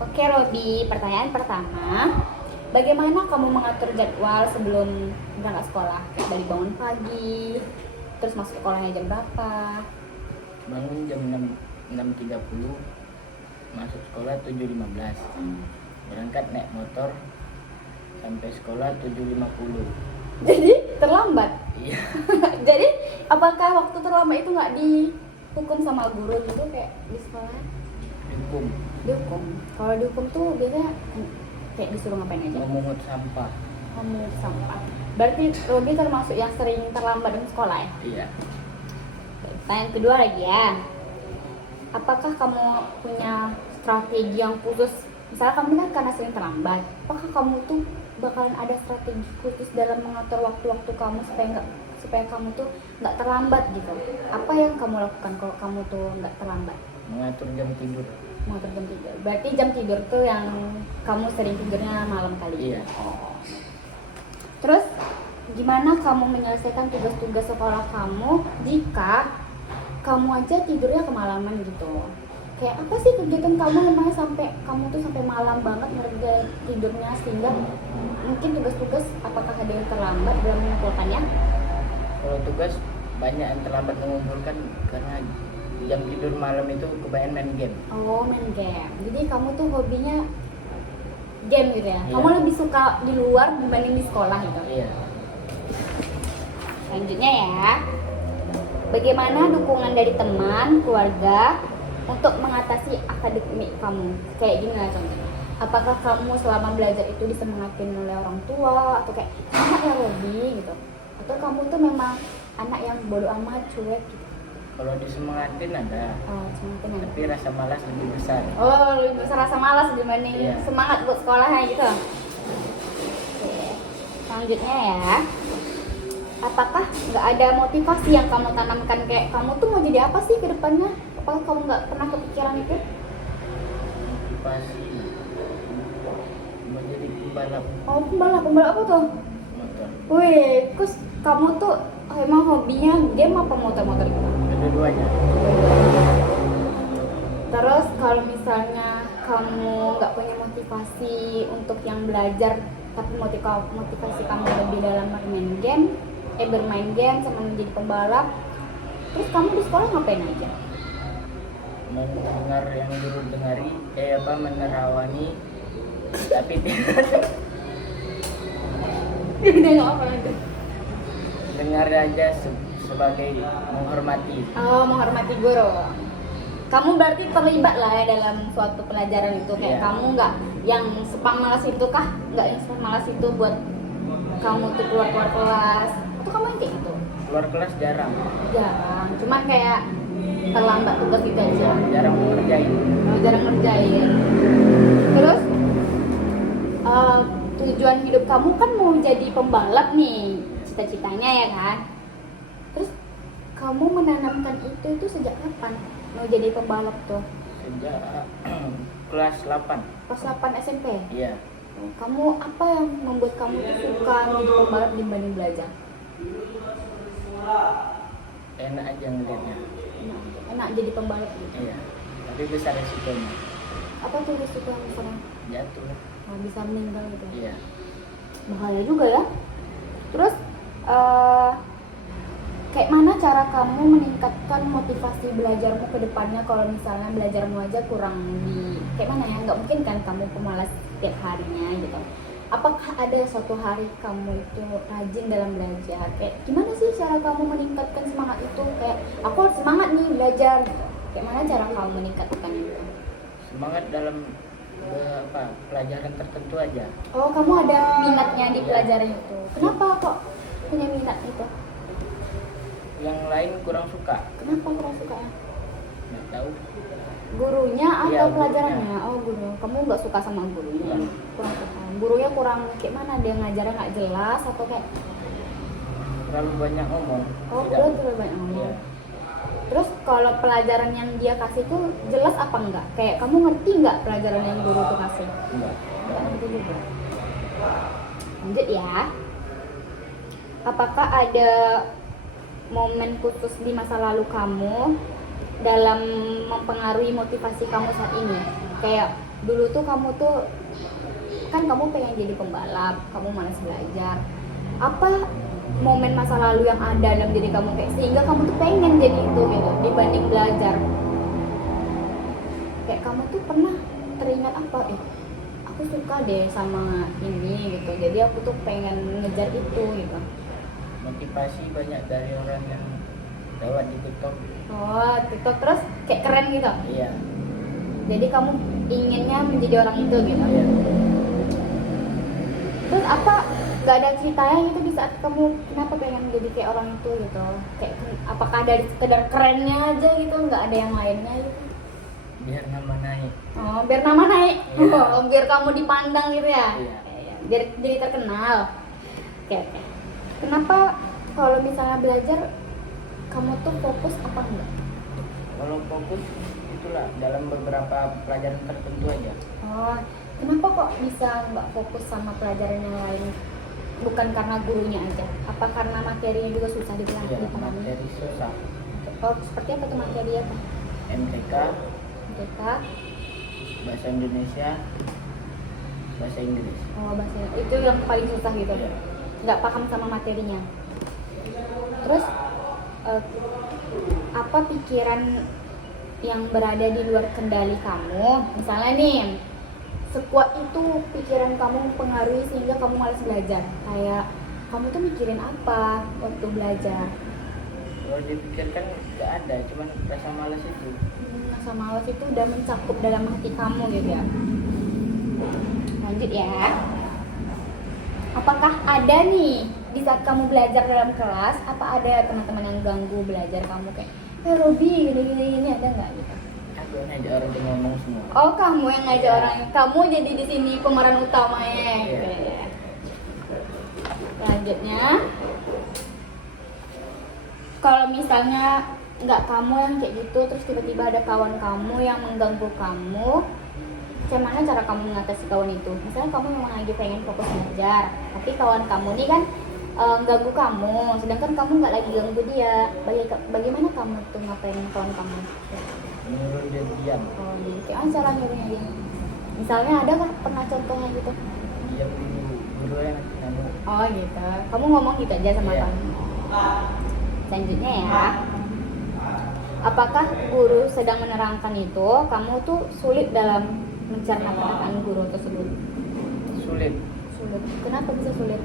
Oke Robi, pertanyaan pertama, bagaimana kamu mengatur jadwal sebelum berangkat sekolah? Kayak dari bangun pagi, terus masuk sekolahnya jam berapa? Bangun jam 6.30, masuk sekolah 7.15. Berangkat naik motor sampai sekolah 7.50. Jadi terlambat? Iya. Jadi apakah waktu terlambat itu nggak dihukum sama guru gitu kayak di sekolah? Dihukum. Dihukum. Kalau dihukum tuh biasanya kayak disuruh ngapain aja? Memungut sampah. Kamu sampah. Berarti Robi termasuk yang sering terlambat di sekolah ya? Iya. Pertanyaan kedua lagi ya. Apakah kamu punya strategi yang khusus? Misalnya kamu kan karena sering terlambat, apakah kamu tuh bakalan ada strategi khusus dalam mengatur waktu-waktu kamu supaya kamu tuh nggak terlambat gitu? Apa yang kamu lakukan kalau kamu tuh nggak terlambat? Mengatur jam tidur. Mengatur jam tidur. Berarti jam tidur tuh yang kamu sering tidurnya malam kali. Iya. Oh. Terus gimana kamu menyelesaikan tugas-tugas sekolah kamu jika kamu aja tidurnya kemalaman gitu? Kayak apa sih kegiatan kamu memangnya sampai kamu tuh sampai malam banget ngerjain tidurnya sehingga mungkin tugas-tugas apakah ada yang terlambat dalam mengumpulkannya? Kalau tugas banyak yang terlambat mengumpulkan karena jam tidur malam itu kebanyakan main game. Oh, main game. Jadi kamu tuh hobinya game gitu ya? Iya. Kamu lebih suka di luar dibanding di sekolah gitu? Iya. Selanjutnya ya, bagaimana dukungan dari teman, keluarga untuk mengatasi akademik kamu? Kayak gimana contohnya? Apakah kamu selama belajar itu disemangatin oleh orang tua atau kayak semangat ya Robi gitu? Atau kamu tuh memang anak yang bodo amat, cuek gitu? Kalau disemangatin ada, Oh, semangatin ya? tapi rasa malas lebih besar. Oh, lebih besar rasa malas dibanding Iya. semangat buat sekolahnya gitu? Oke. Selanjutnya ya, apakah nggak ada motivasi yang kamu tanamkan kayak kamu tuh mau jadi apa sih ke depannya? Apakah kamu nggak pernah kepikiran itu? Motivasi menjadi pembalap Oh, pembalap apa tuh? motor. Wih, terus kamu tuh emang hobinya game apa motor-motor gitu? Kedua-duanya. Terus kalau misalnya kamu nggak punya motivasi untuk yang belajar, tapi motivasi kamu lebih dalam bermain game sama menjadi pembalap, terus kamu di sekolah ngapain aja? Mendengar yang guru dengari, menerawani, tapi Udah nggak apa lagi. dengar aja sebagai menghormati. Oh, menghormati guru. Kamu berarti terlibat lah ya dalam suatu pelajaran itu kayak Iya. kamu nggak yang sepamalas itu kah? Nggak yang sepamalas itu buat kamu tuh keluar kelas? Atau kamu yang kayak gitu? Keluar kelas jarang. Jarang, cuman kayak terlambat tugas gitu aja. Jarang mengerjain. Oh, jarang ngerjain. Terus tujuan hidup kamu kan mau jadi pembalap nih, cita-citanya ya kan? Terus kamu menanamkan itu sejak kapan? Mau jadi pembalap tuh? Sejak kelas 8. Pas 8 SMP? Iya. Kamu apa yang membuat kamu tuh suka menjadi pembalap dibanding belajar? Enak aja ngeliatnya. Enak jadi pembalap gitu. Iya. Tapi besar resikonya. Apa tuh risiko yang misalnya Jatuh. bisa meninggal gitu? Iya. Bahaya juga ya. Terus kayak mana cara kamu meningkatkan motivasi belajarmu ke depannya kalau misalnya belajarmu aja kurang kayak mana ya, nggak mungkin kan kamu pemalas setiap harinya gitu. Apakah ada suatu hari kamu itu rajin dalam belajar? Kayak gimana sih cara kamu meningkatkan semangat itu? Kayak aku harus semangat nih belajar gitu. Kayak mana cara kamu meningkatkan itu? Semangat dalam pelajaran tertentu aja. Oh, kamu ada minatnya di pelajaran itu. Kenapa kok punya minat itu? Yang lain kurang suka. Kenapa kurang suka ya? Nggak tahu. Gurunya atau Iya, pelajarannya? Oh, guru. Kamu nggak suka sama gurunya? Iya. Kurang suka. Gurunya kurang kayak mana? Dia ngajarnya nggak jelas atau kayak? Terlalu banyak ngomong. Oh, Tidak. betul terlalu banyak ngomong. Iya. Terus kalau pelajaran yang dia kasih tuh jelas apa enggak? Kayak kamu ngerti nggak pelajaran yang guru tuh kasih? Enggak. Nggak ngerti juga. Lanjut ya. Apakah ada momen khusus di masa lalu kamu dalam mempengaruhi motivasi kamu saat ini? Kayak dulu tuh kamu tuh kan kamu pengen jadi pembalap, kamu malas belajar. Apa momen masa lalu yang ada dalam diri kamu kayak sehingga kamu tuh pengen jadi itu gitu dibanding belajar? Kayak kamu tuh pernah teringat apa? Aku suka deh sama ini gitu. Jadi aku tuh pengen ngejar itu gitu. Motivasi banyak dari orang yang lewat di TikTok. Oh, TikTok terus kayak keren gitu. Iya. Jadi kamu inginnya menjadi orang itu gitu. Iya. Terus apa gak ada ceritanya gitu di saat kamu kenapa pengen jadi kayak orang itu gitu? Kayak apakah dari sekedar kerennya aja gitu, nggak ada yang lainnya gitu? Biar nama naik. Oh, biar nama naik. Iya. Oh, biar kamu dipandang gitu ya. Iya. Biar jadi terkenal. Oke. Kenapa kalau misalnya belajar kamu tuh fokus apa enggak? Kalau fokus itulah dalam beberapa pelajaran tertentu aja. Oh, kenapa kok bisa nggak fokus sama pelajaran yang lain? Bukan karena gurunya aja? Apa karena materinya juga susah Iya, dipahami? materi susah. Oh, seperti apa tuh materi apa? MTK, Kita, bahasa Indonesia, bahasa Inggris. oh bahasa itu yang paling susah gitu. Iya. Nggak paham sama materinya. Terus apa pikiran yang berada di luar kendali kamu? Misalnya nih, sekuat itu pikiran kamu mempengaruhi sehingga kamu malas belajar. Kayak kamu tuh mikirin apa waktu belajar? Kalau dipikirkan nggak ada, cuman rasa malas itu. Rasa malas itu udah mencakup dalam hati kamu gitu ya. Lanjut ya. Apakah ada nih di saat kamu belajar dalam kelas, apa ada teman-teman yang ganggu belajar kamu kayak, Robi gini ada nggak gitu? Aku yang ngajak orang yang ngomong semua. Oh, kamu yang ngajak Iya. orang, kamu jadi di sini pemeran utamanya. Iya. Oke. Selanjutnya, kalau misalnya nggak kamu yang kayak gitu, terus tiba-tiba ada kawan kamu yang mengganggu kamu, gimana cara kamu mengatasi kawan itu? Misalnya kamu memang lagi pengen fokus belajar, tapi kawan kamu nih kan ganggu kamu, sedangkan kamu nggak lagi ganggu dia. Bagaimana kamu tuh ngapain kawan kamu? Menurut dia diam. Oh, jadi kayak cara nyuruhnya dia. Misalnya ada kan pernah contohnya gitu? Diam dulu. Guru yang nanya. Oh gitu. Kamu ngomong gitu aja sama Iya. kamu. Selanjutnya ya. Apakah guru sedang menerangkan itu, kamu tuh sulit dalam mencerna perkataan guru tersebut? Sulit. Sulit. Kenapa bisa sulit?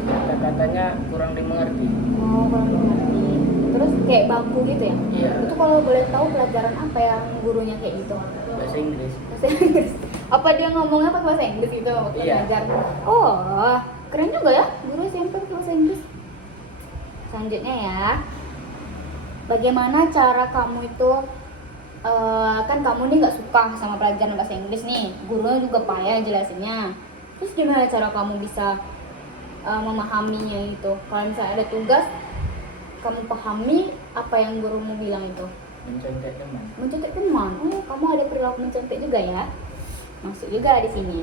Kata-katanya kurang dimengerti. Oh, kurang mengerti. Terus kayak bangku gitu ya? Iya. Itu kalau boleh tahu pelajaran apa yang gurunya kayak gitu? Bahasa Inggris. Bahasa Inggris. Apa dia ngomongnya pakai bahasa Inggris gitu waktu Iya. belajar? Oh, keren juga ya guru SMP bahasa Inggris. Selanjutnya ya. Bagaimana cara kamu itu kan kamu nih nggak suka sama pelajaran bahasa Inggris nih, gurunya juga payah jelasinnya. Terus gimana cara kamu bisa memahaminya itu? Kalau misalnya ada tugas, kamu pahami apa yang gurumu bilang itu? Mencontek teman. Mencontek teman. Oh, kamu ada perilaku mencontek juga ya? Masuk juga di sini.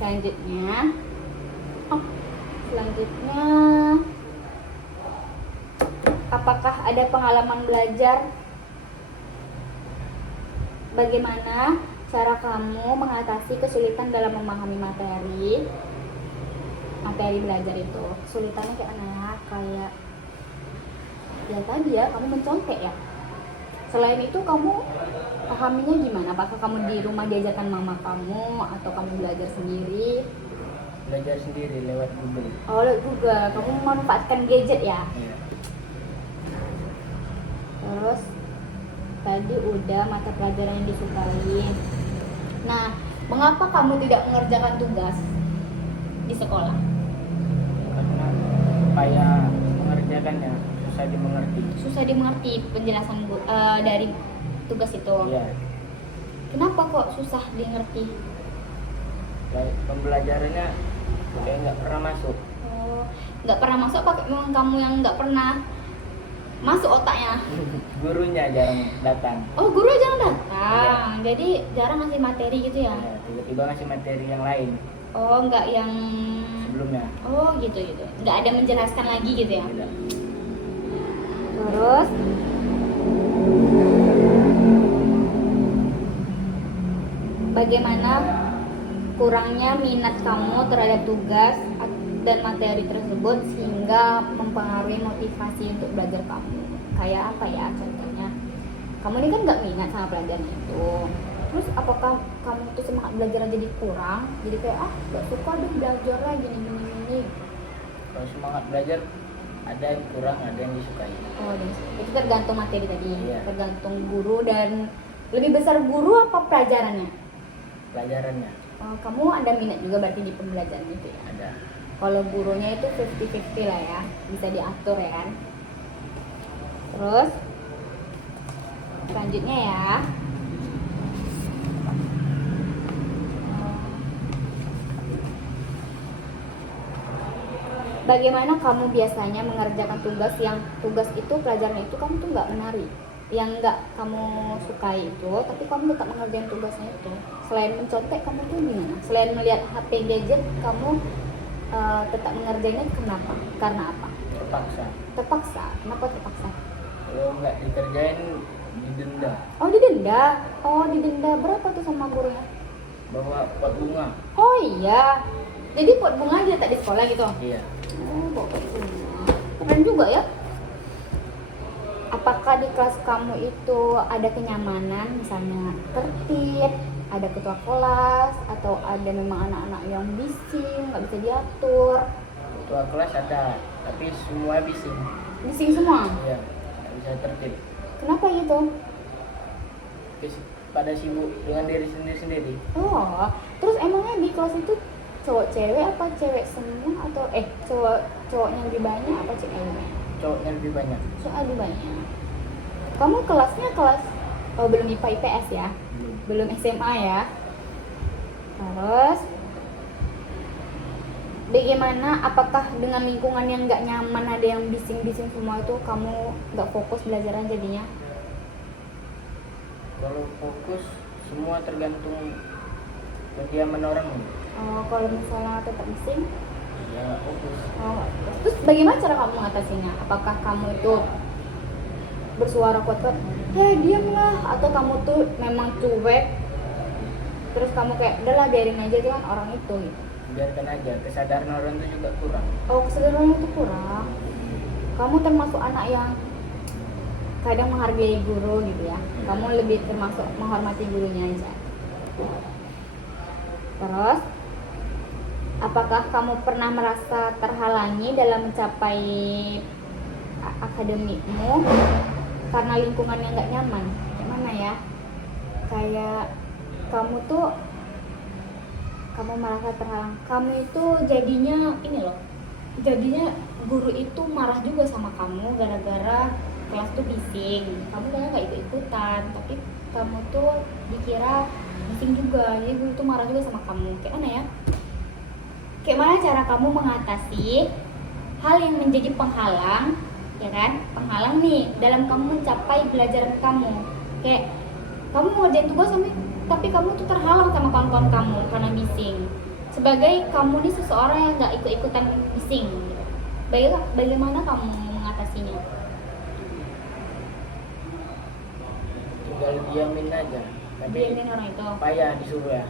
Selanjutnya, apakah ada pengalaman belajar? Bagaimana cara kamu mengatasi kesulitan dalam memahami materi belajar itu? Kesulitannya kayak mana ya? Kayak ya tadi ya, kamu mencontek ya. Selain itu kamu pahaminya gimana? Apakah kamu di rumah diajarkan mama kamu atau kamu belajar sendiri? Belajar sendiri lewat Google. Oh, lewat Google. Kamu memanfaatkan gadget ya? Iya. Terus tadi udah mata pelajaran yang disukai. Nah, mengapa kamu tidak mengerjakan tugas di sekolah? Karena payah mengerjakannya, susah dimengerti. Susah dimengerti penjelasan dari tugas itu. Iya. Kenapa kok susah dimengerti? Pembelajarannya kayak nggak pernah masuk. Oh, nggak pernah masuk apa memang kamu yang nggak pernah masuk otaknya? Gurunya jarang datang. Oh, guru jarang datang. Jadi jarang ngasih materi gitu ya? Ya, tiba-tiba ngasih materi yang lain Oh, nggak yang sebelumnya. oh gitu. Nggak ada menjelaskan lagi gitu ya? Tidak. Terus bagaimana kurangnya minat kamu terhadap tugas dan materi tersebut sehingga mempengaruhi motivasi untuk belajar kamu. Kayak apa ya contohnya? Kamu ini kan nggak minat sama pelajaran itu. Terus apakah kamu tuh semangat belajar jadi kurang? Jadi kayak nggak suka deh belajar lah gini. Kalau semangat belajar ada yang kurang, ada yang disukai. Oh, itu tergantung materi tadi. Iya. Tergantung guru dan lebih besar guru apa pelajarannya? Pelajarannya Oh, kamu ada minat juga berarti di pembelajaran itu ya? ada. Kalau gurunya itu 50-50 lah ya, bisa diatur ya kan. Terus selanjutnya ya, bagaimana kamu biasanya mengerjakan tugas itu pelajaran itu kamu tuh nggak menarik, yang nggak kamu sukai itu, tapi kamu tetap mengerjakan tugasnya itu. Selain mencontek kamu tuh gimana? Selain melihat HP gadget kamu tetap mengerjainnya kenapa? Karena apa? Terpaksa. Terpaksa. Kenapa terpaksa? Kalau nggak dikerjain didenda. Oh didenda. Oh didenda berapa tuh sama gurunya? Bawa pot bunga. Oh iya. Jadi pot bunga aja tak di sekolah gitu? Iya. Oh bawa pot bunga. Keren juga ya. Apakah di kelas kamu itu ada kenyamanan, misalnya tertib, ada ketua kelas, atau ada memang anak-anak yang bising, nggak bisa diatur? Ketua kelas ada, tapi semua bising. Bising semua? Iya, nggak bisa tertib. Kenapa gitu? Pada sibuk dengan diri sendiri. Oh, terus emangnya di kelas itu cowok cewek apa cewek semua atau cowoknya lebih banyak apa ceweknya? Cowoknya lebih banyak. Cowok lebih banyak. Kamu kelasnya belum IPA IPS ya? Belum SMA ya? Terus bagaimana, apakah dengan lingkungan yang nggak nyaman, ada yang bising-bising semua itu, kamu nggak fokus belajaran jadinya? Kalau fokus semua tergantung kediaman orang. Oh, kalau misalnya tetap bising? Ya nggak fokus. Oh, terus bagaimana cara kamu mengatasinya? Apakah kamu itu bersuara kuat-kuat, diamlah, atau kamu tuh memang cuek, terus kamu kayak udahlah biarin aja, itu kan orang itu gitu? Biarkan aja, kesadaran orang itu juga kurang. Oh, kesadaran itu kurang. Kamu termasuk anak yang kadang menghargai guru gitu ya? Kamu lebih termasuk menghormati gurunya aja. Terus apakah kamu pernah merasa terhalangi dalam mencapai akademikmu karena lingkungan yang nggak nyaman? Gimana ya? Kayak kamu merasa terhalang. Kamu itu jadinya guru itu marah juga sama kamu gara-gara kelas tuh bising. Kamu kayaknya nggak ikut-ikutan, tapi kamu tuh dikira bising juga, jadi guru tuh marah juga sama kamu. Kayak mana ya? Kayak mana cara kamu mengatasi hal yang menjadi penghalang, ya kan? Penghalang nih dalam kamu mencapai belajaran kamu. Kayak kamu ngerjain tugas tapi kamu tuh terhalang sama kawan-kawan kamu karena bising. Sebagai kamu nih seseorang yang nggak ikut-ikutan bising, bagaimana kamu mengatasinya? Tinggal diamin aja. Tapi Diamin orang itu. payah disuruh ya.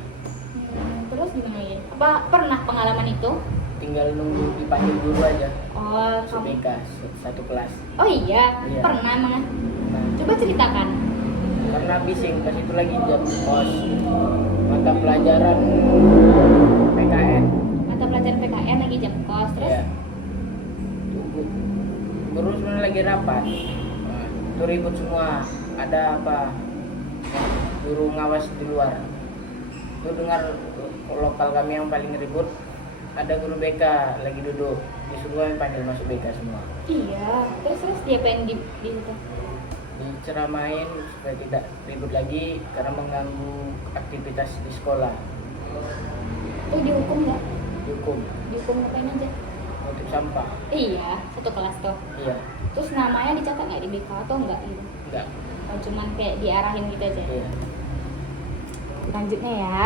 Terus gimana lagi? Apa pernah pengalaman itu? Tinggal nunggu dipanggil dulu aja. Oh, Masuk kamu. BK satu kelas. Oh iya, Iya. pernah emang. Nah, Coba ceritakan. karena bising pas itu lagi jam kos mata pelajaran PKN. Mata pelajaran PKN lagi jam kos, terus Ya. Tunggu. Guru sebenarnya lagi rapat. Nah, itu ribut semua. Ada apa? Guru ngawas di luar. Itu dengar lokal kami yang paling ribut. Ada guru BK lagi duduk. Disuruh kami panggil masuk BK semua. iya, terus dia pengen di situ. Diceramain supaya tidak ribut lagi karena mengganggu aktivitas di sekolah. Itu dihukum ya? Dihukum, Dihukum ngapain aja? nutup sampah. Iya, satu kelas tuh. Iya, Terus namanya dicatat nggak di BK atau enggak gitu? enggak. Oh, cuman kayak diarahin gitu aja. Iya. Lanjutnya ya.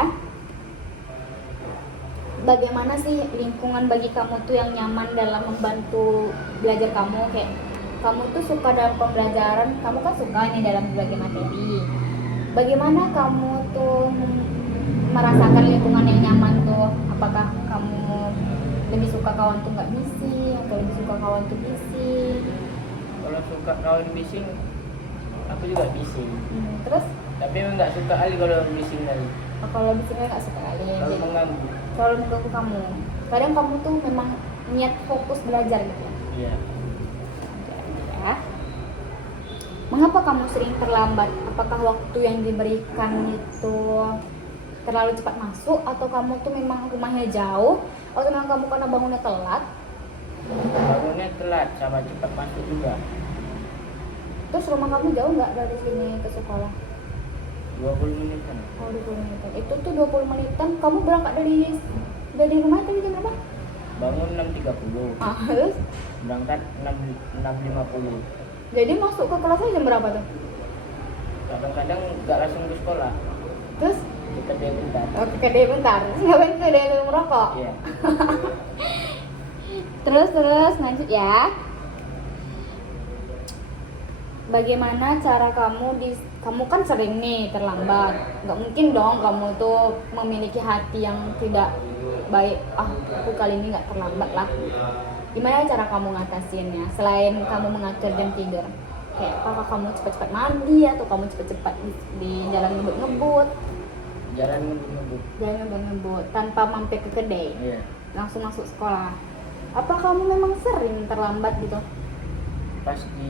Bagaimana sih lingkungan bagi kamu tuh yang nyaman dalam membantu belajar kamu? Kayak kamu tuh suka dalam pembelajaran, kamu kan suka nih dalam berbagai materi. Bagaimana kamu tuh merasakan lingkungan yang nyaman tuh? Apakah kamu lebih suka kawan tuh nggak bising atau lebih suka kawan tuh bising? Kalau suka kawan bising, aku juga bising. Terus Tapi emang nggak suka kali kalau bising kali. kalau bisingnya nggak suka kali, Kalau jadi mengganggu. selalu mengganggu kamu. Kadang kamu tuh memang niat fokus belajar gitu ya. Iya. Ya. Mengapa kamu sering terlambat? Apakah waktu yang diberikan itu terlalu cepat masuk, atau kamu tuh memang rumahnya jauh, atau memang kamu karena bangunnya telat? Bangunnya telat sama cepat masuk juga. Terus rumah kamu jauh nggak dari sini ke sekolah? 20 menitan. Oh, 20 menitan. Itu tuh 20 menitan. Kamu berangkat dari rumah tadi jam berapa? Bangun 6.30. Terus Berangkat 6.50. jadi masuk ke kelasnya jam berapa tuh? Kadang-kadang nggak langsung ke sekolah. Terus Kita dia bentar. oke deh bentar. Ngapain tuh dia merokok? Iya. Terus lanjut ya. Bagaimana cara kamu kan sering nih terlambat. Nggak mungkin dong kamu tuh memiliki hati yang tidak baik. Aku kali ini nggak terlambat lah. Gimana cara kamu ngatasinnya? Selain kamu mengatur jam tidur, kayak apakah kamu cepat-cepat mandi atau kamu cepat-cepat di jalan ngebut-ngebut? Jalan ngebut. Jalan ngebut-ngebut tanpa mampir ke kedai. Iya. Langsung masuk sekolah. Apa kamu memang sering terlambat gitu? Pas di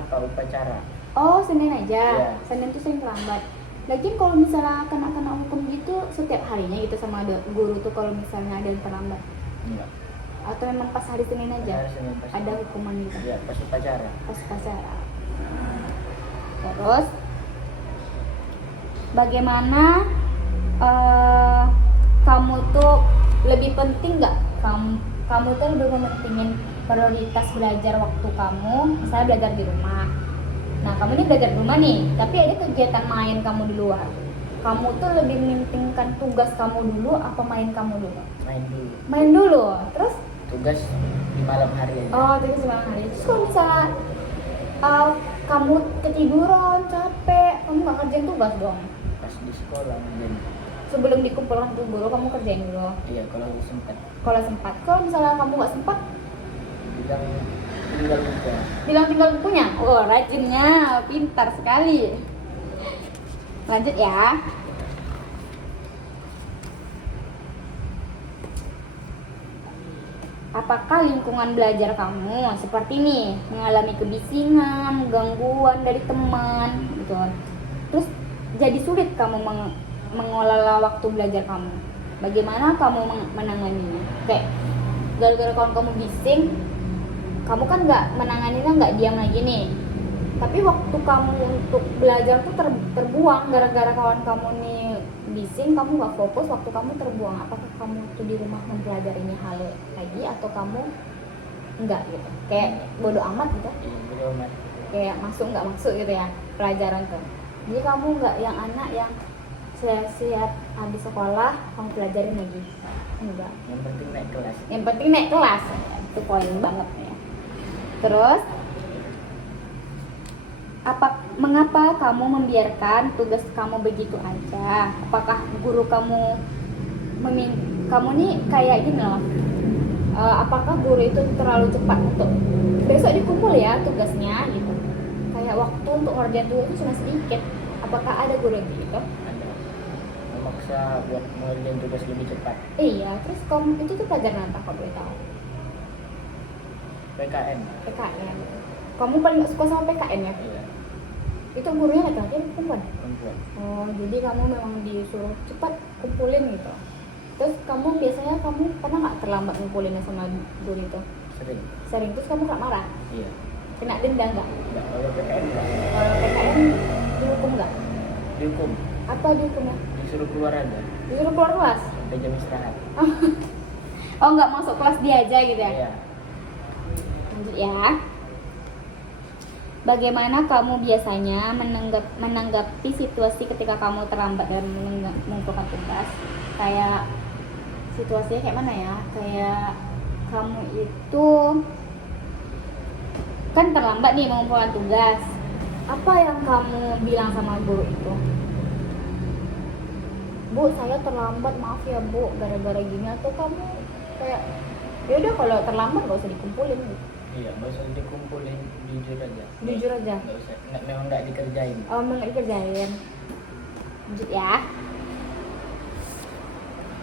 upacara. Oh, Senin aja. Iya. Senin tuh sering terlambat. Lagian kalau misalnya kena hukum gitu setiap harinya gitu sama guru tuh kalau misalnya ada yang terlambat. Enggak. Atau memang pas hari Senin aja? Hari Senin pas. Ada hukuman gitu. Iya, pas upacara. Pas upacara. Terus bagaimana kamu tuh lebih penting nggak kamu tuh lebih mementingin prioritas belajar waktu kamu, misalnya belajar di rumah. Nah, kamu ini belajar di rumah nih, tapi ada kegiatan main kamu di luar. Kamu tuh lebih mementingkan tugas kamu dulu apa main kamu dulu? Main dulu. Main dulu. Terus Tugas di malam hari aja. oh, terus malam hari. Terus kalau misalnya kamu ketiduran, capek, kamu nggak kerjain tugas dong. Pas di sekolah jadi. Sebelum dikumpulkan ke guru, kamu kerjain dulu. Iya, kalau sempat. Kalau sempat. Kalau misalnya kamu nggak sempat, Bilang tinggal buka. bilang tinggal bukunya. Oh, rajinnya, pintar sekali. Lanjut ya. Apakah lingkungan belajar kamu seperti ini mengalami kebisingan, gangguan dari teman, gitu? Terus jadi sulit kamu mengelola waktu belajar kamu. Bagaimana kamu menanganinya? Kayak gara-gara kamu bising, kamu kan nggak menanganinya, nggak diam lagi nih. Tapi waktu kamu untuk belajar tuh terbuang gara-gara kawan kamu nih bising, kamu nggak fokus, waktu kamu terbuang. Apakah kamu tuh di rumah mempelajarinya hal lagi atau kamu enggak gitu? Kayak bodo amat gitu? Iya, bodo amat. Kayak masuk nggak masuk gitu ya pelajaran tuh. Jadi kamu nggak yang anak yang siap habis sekolah kamu pelajarin lagi? Enggak. Yang penting naik kelas. Yang penting naik kelas, itu poin banget ya. Terus mengapa kamu membiarkan tugas kamu begitu aja? Apakah guru kamu kamu nih kayak gini loh? Apakah guru itu terlalu cepat untuk besok dikumpul ya tugasnya gitu? Kayak waktu untuk ngerjain tugas itu cuma sedikit. Apakah ada guru yang gitu? Ada. Memaksa buat mengerjain tugas lebih cepat. Iya. Terus kamu itu tuh pelajaran apa kalau boleh tahu? PKN. PKN. Kamu paling gak suka sama PKN ya? Iya. Itu gurunya laki-laki atau perempuan? Perempuan. Oh, jadi kamu memang disuruh cepat kumpulin gitu. Terus kamu biasanya pernah nggak terlambat ngumpulinnya sama guru itu? Sering. Sering. Terus kamu nggak marah? Iya. Kena denda nggak? Enggak, kalau PKN enggak. Kalau PKN dihukum nggak? Dihukum. Apa dihukumnya? Disuruh keluar aja. Disuruh keluar kelas? Sampai jam istirahat. Oh, nggak masuk kelas dia aja gitu ya? Iya. Lanjut ya. Bagaimana kamu biasanya menanggapi situasi ketika kamu terlambat dalam mengumpulkan tugas? Kayak situasinya kayak mana ya? Kayak kamu itu kan terlambat nih mengumpulkan tugas. Apa yang kamu bilang sama guru itu? Bu saya terlambat, maaf ya Bu gara-gara gini, atau kamu kayak ya udah kalau terlambat gak usah dikumpulin gitu? Iya, nggak usah dikumpulin, jujur aja. Jujur aja. Nggak usah, memang nggak dikerjain. Oh emang gak dikerjain. Lanjut ya.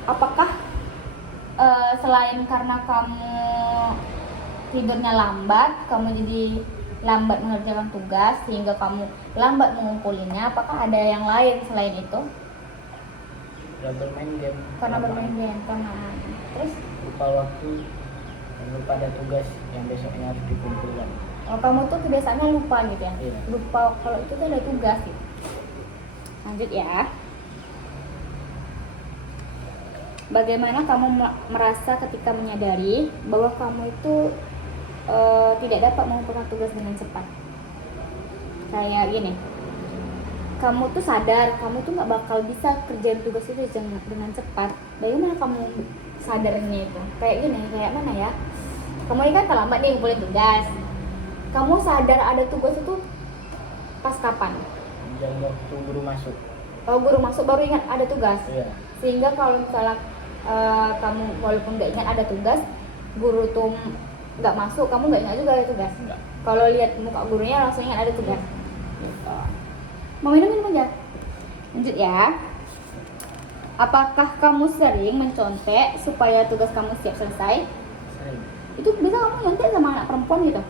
Apakah selain karena kamu tidurnya lambat, kamu jadi lambat mengerjakan tugas sehingga kamu lambat mengumpulinnya, apakah ada yang lain selain itu? Udah bermain game. Karena lama. bermain game, karena terus Lupa waktu, dan lupa ada tugas yang besoknya harus dikumpulkan. oh, kamu tuh kebiasaannya lupa gitu ya? Iya. Lupa kalau itu tuh ada tugas gitu. Lanjut ya. Bagaimana kamu merasa ketika menyadari bahwa kamu itu tidak dapat mengumpulkan tugas dengan cepat? Kayak gini, kamu tuh sadar kamu tuh nggak bakal bisa kerjain tugas itu dengan cepat. Bagaimana kamu sadarnya itu? Kayak gini, kayak mana ya? Kamu ini kan terlambat nih ngumpulin tugas. Kamu sadar ada tugas itu pas kapan? Jam waktu guru masuk. Oh, guru masuk baru ingat ada tugas. Iya. Sehingga kalau misalnya kamu walaupun nggak ingat ada tugas, guru tuh nggak masuk, kamu nggak ingat juga ada tugas. Enggak. Kalau lihat muka gurunya langsung ingat ada tugas. Gitu. Mau minum aja. Lanjut ya. Apakah kamu sering mencontek supaya tugas kamu siap selesai? Sering. Itu bisa kamu nyontek sama anak perempuan gitu?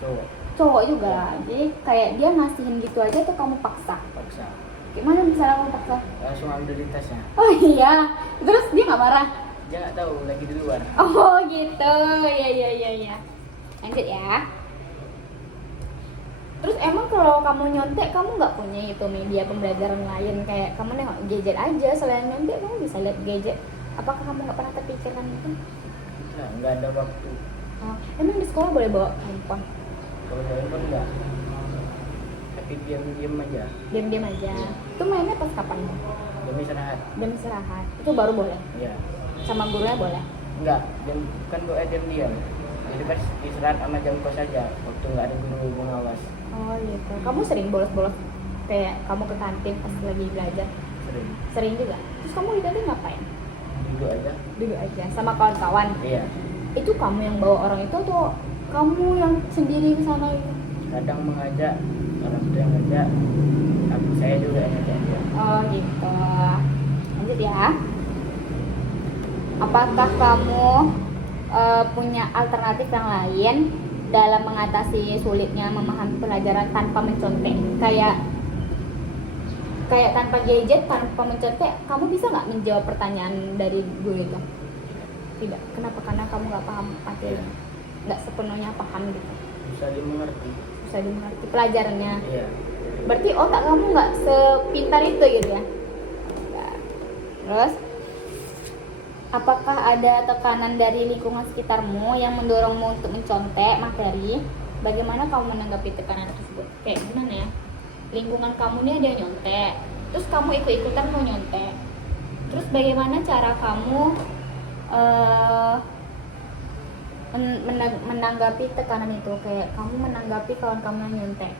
Cowok. Cowok juga. Jadi kayak dia ngasihin gitu aja tuh kamu paksa. Paksa. Gimana misalnya kamu paksa? Langsung ambil di tasnya. Oh iya. Terus dia nggak marah? Dia nggak tahu lagi di luar. Oh gitu. Ya. Lanjut ya. Terus emang kalau kamu nyontek, kamu nggak punya itu media pembelajaran lain, kayak kamu nengok gadget aja, selain nyontek kamu bisa lihat gadget. Apakah kamu nggak pernah terpikirkan itu? Nah, nggak ada waktu. Oh, emang di sekolah boleh bawa handphone? Kalau handphone enggak. Tapi diam-diam aja. Diam-diam aja. Itu mainnya pas kapan? Demi istirahat. Jam istirahat. Itu baru boleh. Iya. Sama gurunya boleh. Enggak, kan gue diam-diam. Jadi pas istirahat sama jam kos aja, waktu nggak ada guru pengawas. Oh gitu. Kamu sering bolos-bolos kayak kamu ke kantin pas lagi belajar? Sering. Sering juga. Terus kamu di kantin ngapain? Duduk aja. Duduk aja sama kawan-kawan. Iya. Itu kamu yang bawa orang itu atau kamu yang sendiri ke sana gitu? Kadang mengajak, orang tua yang ngajak, aku saya juga yang ngajak dia. Oh gitu. Lanjut ya. Apakah kamu punya alternatif yang lain dalam mengatasi sulitnya memahami pelajaran tanpa mencontek? Kayak tanpa gadget, tanpa mencontek, kamu bisa nggak menjawab pertanyaan dari guru itu? Tidak. Kenapa? Karena kamu nggak paham materinya, nggak sepenuhnya paham gitu. Bisa dimengerti. Bisa dimengerti pelajarannya. Iya. Berarti otak kamu nggak sepintar itu gitu ya? Nah, terus, apakah ada tekanan dari lingkungan sekitarmu yang mendorongmu untuk mencontek materi? Bagaimana kamu menanggapi tekanan tersebut? Kayak gimana ya? Lingkungan kamu nih ada yang nyontek, terus kamu ikut-ikutan mau nyontek. Terus bagaimana cara kamu menanggapi tekanan itu? Kayak kamu menanggapi kawan kamu yang nyontek?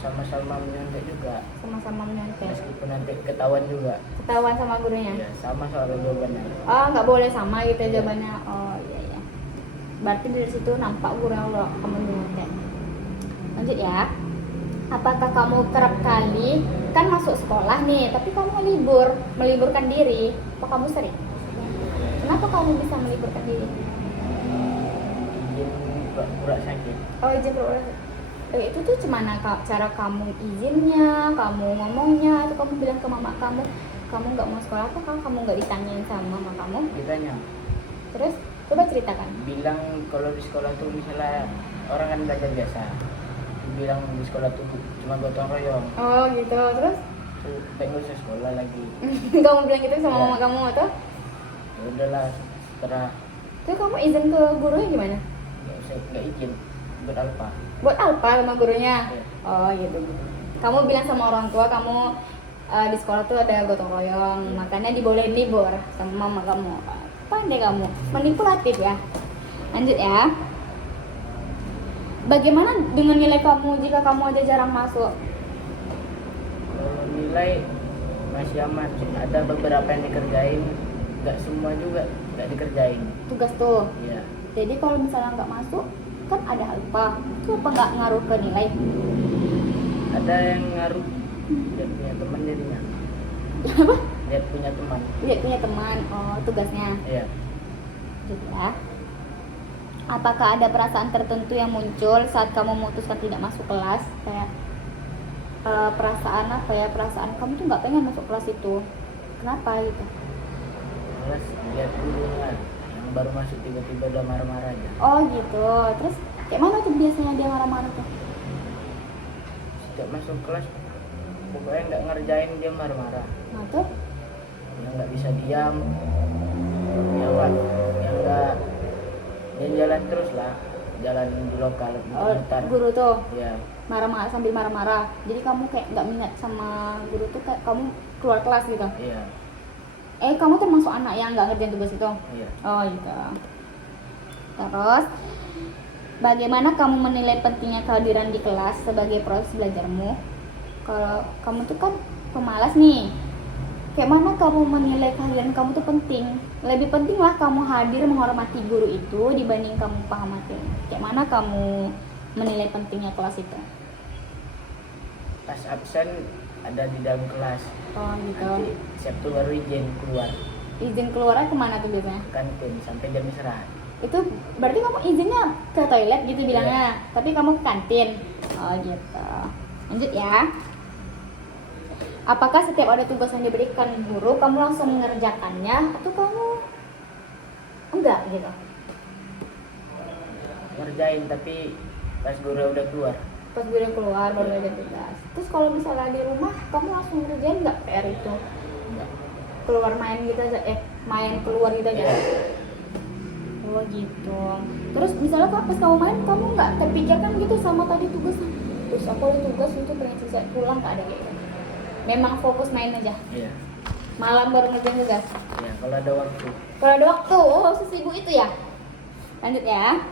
Sama-sama menyontek juga. Sama-sama menyontek. Meskipun nanti ketahuan juga. Ketahuan sama gurunya? Ya, sama soal jawabannya. Oh, nggak boleh sama gitu ya Iya. jawabannya. Oh iya. Berarti dari situ nampak guru lo kamu nyontek. Lanjut ya. Apakah kamu kerap kali kan masuk sekolah nih, tapi kamu meliburkan diri? Apa kamu sering? Kenapa kamu bisa meliburkan diri? Izin pura-pura sakit. Oh, izin pura-pura. Itu tuh gimana cara kamu izinnya, kamu ngomongnya, atau kamu bilang ke mama kamu nggak mau sekolah, apa kamu nggak ditanyain sama mama kamu? Ditanya. Terus coba ceritakan. Bilang kalau di sekolah tuh misalnya orang kan belajar biasa. Bilang di sekolah tuh cuma gotong royong. Oh gitu. Terus Tuh pengen usah sekolah lagi. kamu bilang gitu sama Iya. mama kamu atau? Ya udahlah, setelah Terus kamu izin ke gurunya gimana? nggak izin buat apa? Buat apa sama gurunya? Iya. Oh gitu. Kamu bilang sama orang tua kamu di sekolah tuh ada gotong royong, makanya dibolehin libur sama mama kamu. Pandai kamu, manipulatif ya. Lanjut ya. Bagaimana dengan nilai kamu jika kamu aja jarang masuk? Kalau nilai masih aman. Ada beberapa yang dikerjain, nggak semua juga nggak dikerjain. Tugas tuh. Iya. Jadi kalau misalnya nggak masuk, kan ada lupa. Itu apa nggak ngaruh ke nilai? Ada yang ngaruh, dia punya teman jadinya. Apa? Dia punya teman. Dia punya teman. Oh, tugasnya. Iya. Gitu ya. Apakah ada perasaan tertentu yang muncul saat kamu memutuskan tidak masuk kelas? Kayak perasaan apa ya? Perasaan kamu tuh nggak pengen masuk kelas itu. Kenapa gitu? Kelas lihat dulu lah, yang baru masuk tiba-tiba udah marah-marah aja. Oh gitu. Terus kayak mana tuh biasanya dia marah-marah tuh? Setiap masuk kelas pokoknya nggak ngerjain dia marah-marah. Nah tuh? Yang nggak bisa diam, ya Wak, yang nggak, dia jalan terus lah, jalan di lokal Oh, muter. guru tuh Ya, marah-marah sambil marah-marah. Jadi kamu kayak nggak minat sama guru tuh, kayak kamu keluar kelas gitu. iya, Kamu termasuk anak yang nggak ngerjain tugas itu? iya. Oh gitu. Terus, bagaimana kamu menilai pentingnya kehadiran di kelas sebagai proses belajarmu? Kalau kamu tuh kan pemalas nih, kayak mana kamu menilai kehadiran kamu tuh penting? Lebih penting lah kamu hadir menghormati guru itu dibanding kamu paham materi. Kayak mana kamu menilai pentingnya kelas itu? Pas absen ada di dalam kelas, Oh gitu. nanti Sabtu baru izin keluar Izin keluarnya kemana tuh biasanya? kantin sampai jam istirahat. Itu berarti kamu izinnya ke toilet gitu bilangnya, tapi kamu ke kantin. Oh gitu. Lanjut ya. Apakah setiap ada tugas yang diberikan guru kamu langsung mengerjakannya atau kamu enggak gitu? Ngerjain tapi pas guru udah keluar. Pas guru keluar baru ada tugas. Terus kalau misalnya di rumah kamu langsung ngerjain nggak PR itu? Enggak. Keluar main gitu aja, main keluar gitu aja. Iya. Oh gitu. Terus misalnya pas kamu main kamu nggak terpikirkan gitu sama tadi tugasnya? Terus aku ada tugas itu pengen selesai pulang, nggak ada kayak gitu. Memang fokus main aja. Iya. Malam baru ngerjain tugas. Iya, kalau ada waktu. Kalau ada waktu, oh sesibuk itu ya. Lanjut ya.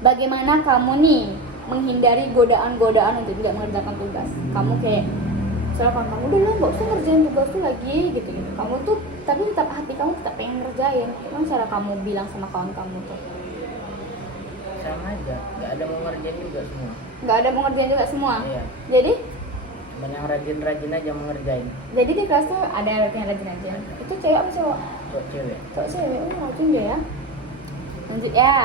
Bagaimana kamu nih menghindari godaan-godaan untuk tidak mengerjakan tugas? Kamu kayak misalkan kamu udah lah nggak usah ngerjain tugas tuh lagi gitu. Kamu tuh tapi tetap hati kamu tetap pengen ngerjain. Gimana cara kamu bilang sama kawan kamu tuh? Sama aja, nggak ada mau ngerjain juga semua. Nggak ada mau ngerjain juga semua. Iya. Jadi Cuman yang rajin-rajin aja mau ngerjain. di kelas tuh ada yang rajin-rajin. Itu cewek apa cowok? Kok cewek? Cowok cewek, rajin dia ya. Lanjut ya.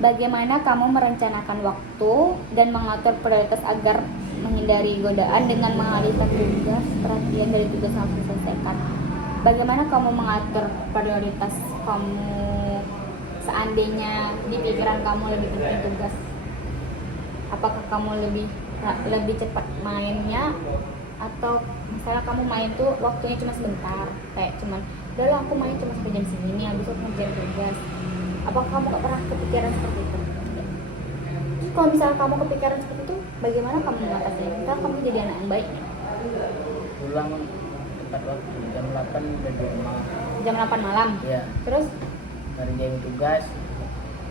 Bagaimana kamu merencanakan waktu dan mengatur prioritas agar menghindari godaan dengan mengalihkan tugas perhatian dari tugas yang harus diselesaikan? Bagaimana kamu mengatur prioritas kamu seandainya di pikiran kamu lebih penting tugas? Apakah kamu lebih cepat mainnya atau misalnya kamu main tuh waktunya cuma sebentar, kayak cuman udahlah aku main cuma sampai jam segini habis itu ngerjain tugas? Apakah kamu gak pernah kepikiran seperti itu? Terus kalau misalnya kamu kepikiran seperti itu, bagaimana kamu mengatasinya? Misalnya kamu jadi anak yang baik, Pulang tepat waktu, jam 8 udah di rumah. jam 8 malam, Iya. terus Ngerjain tugas,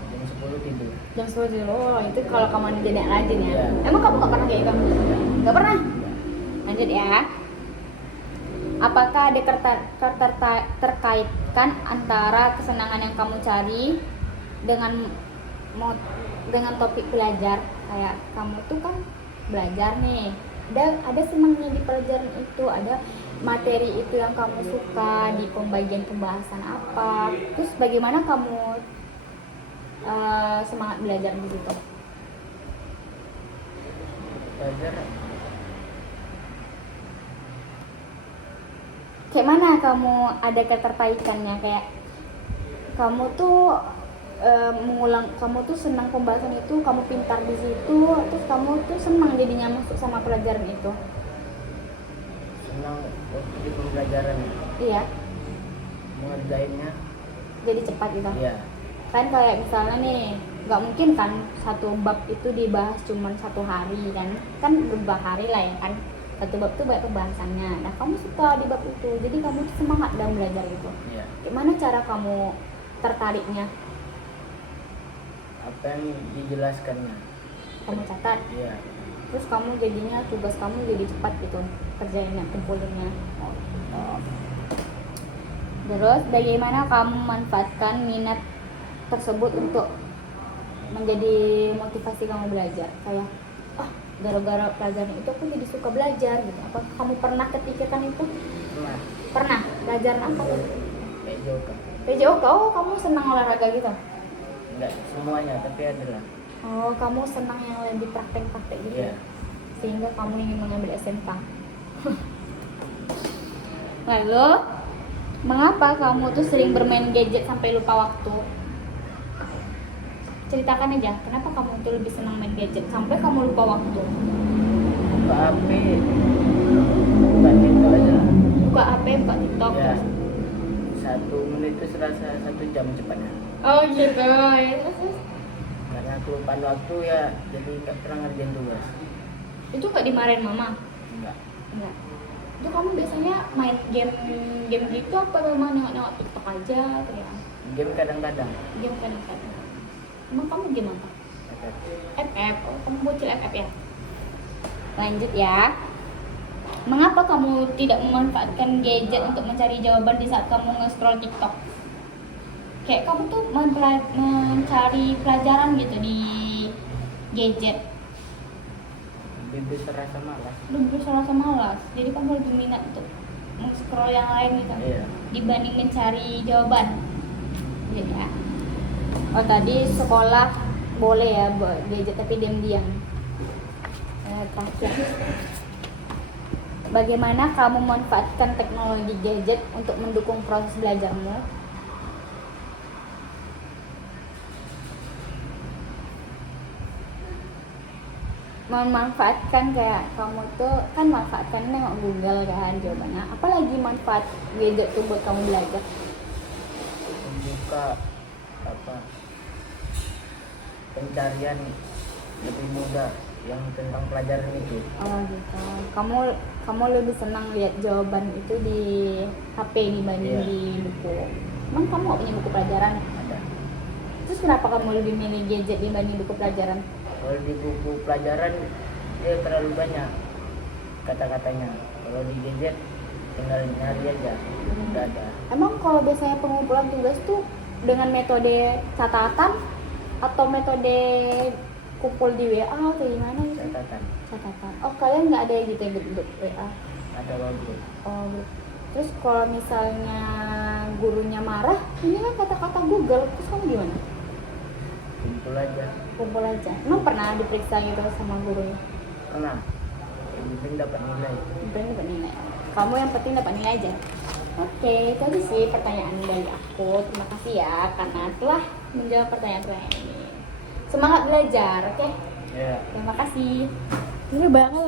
jam 10 tidur. jam 10 dulu. Oh, itu kalau kamu jadi anak rajin ya. Iya. Emang kamu gak pernah kayak kamu? Gak pernah? Lanjut ya. Apakah ada terkaitkan antara kesenangan yang kamu cari dengan topik belajar? Kayak kamu tuh kan belajar nih, ada senangnya di pelajaran itu, ada materi itu yang kamu suka di pembagian pembahasan apa, terus bagaimana kamu semangat belajar di situ? Belajar Kayak mana kamu ada ketertarikannya, kayak kamu tuh kamu tuh senang pembahasan itu, kamu pintar di situ, terus kamu tuh senang jadinya masuk sama pelajaran itu? senang waktu di pembelajaran, Iya, mengerjainnya. jadi cepat gitu. Iya. Kan kayak misalnya nih, nggak mungkin kan satu bab itu dibahas cuma 1 hari kan berubah hari lah ya kan. Satu bab tuh banyak pembahasannya. Nah kamu suka di bab itu, jadi kamu tuh semangat dalam belajar itu. Iya. Gimana cara kamu tertariknya? Apa yang dijelaskannya? Kamu catat. Iya. terus kamu jadinya tugas kamu jadi cepat gitu kerjainnya, kumpulinnya. Oh, gitu. Terus bagaimana kamu manfaatkan minat tersebut untuk menjadi motivasi kamu belajar? Kayak gara-gara pelajaran itu aku jadi suka belajar gitu. Apa kamu pernah ketikirkan itu? Pernah. Pelajaran apa tuh? PJOK. PJOK. Oh, kamu senang olahraga gitu? Enggak semuanya, tapi adalah. Oh, kamu senang yang lebih praktek-praktek gitu? Iya. Sehingga kamu ingin mengambil SMK. Lalu, mengapa kamu tuh sering bermain gadget sampai lupa waktu? Ceritakan aja, kenapa kamu tuh lebih senang main gadget sampai kamu lupa waktu? Buka HP, buka TikTok aja. Buka HP, buka TikTok. Ya. 1 menit itu serasa 1 jam cepatnya. Oh gitu, ya terus. Karena kelupaan waktu ya, jadi gak pernah ngerjain tugas. Itu nggak dimarahin mama? Enggak. Enggak. Itu kamu biasanya main game gitu apa memang nengok-nengok TikTok aja atau ya? Game kadang-kadang. Game kadang-kadang. Emang kamu game apa? FF. Oh, kamu bocil FF ya? Lanjut ya. Mengapa kamu tidak memanfaatkan gadget untuk mencari jawaban di saat kamu nge-scroll TikTok? Kayak kamu tuh mencari pelajaran gitu di gadget. Lebih serasa malas. Lebih serasa malas. Jadi kamu lebih minat untuk nge-scroll yang lain gitu. Iya. Dibanding mencari jawaban. Gitu ya. Oh, tadi sekolah boleh ya buat gadget tapi diam-diam. Terakhir. Bagaimana kamu memanfaatkan teknologi gadget untuk mendukung proses belajarmu? Memanfaatkan kayak kamu tuh kan manfaatkan nengok Google kan jawabannya. Apalagi manfaat gadget tuh buat kamu belajar? Membuka pencarian lebih mudah yang tentang pelajaran itu. Oh gitu. Kamu lebih senang lihat jawaban itu di HP dibanding Iya. di buku. Emang kamu gak punya buku pelajaran? Ada. Terus kenapa kamu lebih milih gadget dibanding buku pelajaran? Kalau di buku pelajaran dia terlalu banyak kata-katanya. Kalau di gadget tinggal nyari aja, udah ada. Emang kalau biasanya pengumpulan tugas tuh dengan metode catatan atau metode kumpul di WA atau gimana gitu? Catatan. Oh, kalian nggak ada gitu ya bentuk WA? Ada bagus. Oh, terus kalau misalnya gurunya marah, ini kan kata-kata Google, terus kamu gimana? Kumpul aja. Kumpul aja. Emang pernah diperiksa gitu sama gurunya? Pernah. Yang penting dapat nilai. Bukan dapat nilai. Kamu yang penting dapat nilai aja. Oke, itu aja sih pertanyaan dari aku. Terima kasih ya karena telah menjawab pertanyaan-pertanyaan ini. Semangat belajar, oke? Ya. Terima kasih. Ini banget.